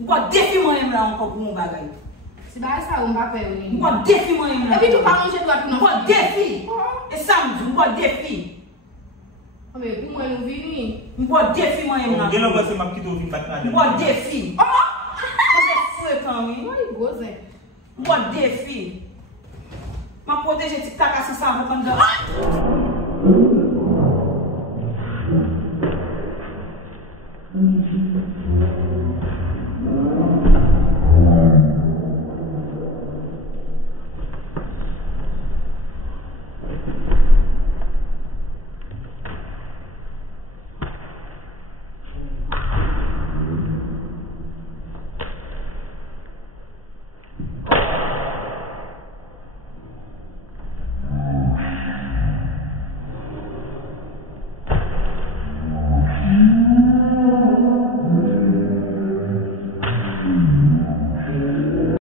M'ko défi moi-même là encore pour mon bagage. C'est pas ça, on va faire. M'ko défi moi-même là. Et puis tu pas manger toi tout non. M'ko défi. Et samedi, m'ko défi. Mais pour moi nous venir. M'ko défi moi-même là. Dès lors que c'est ma petite ovine pas. M'ko défi. C'est fou quand même. Moi M'ko défi. Ma protéger tic tac à ça pour prendre.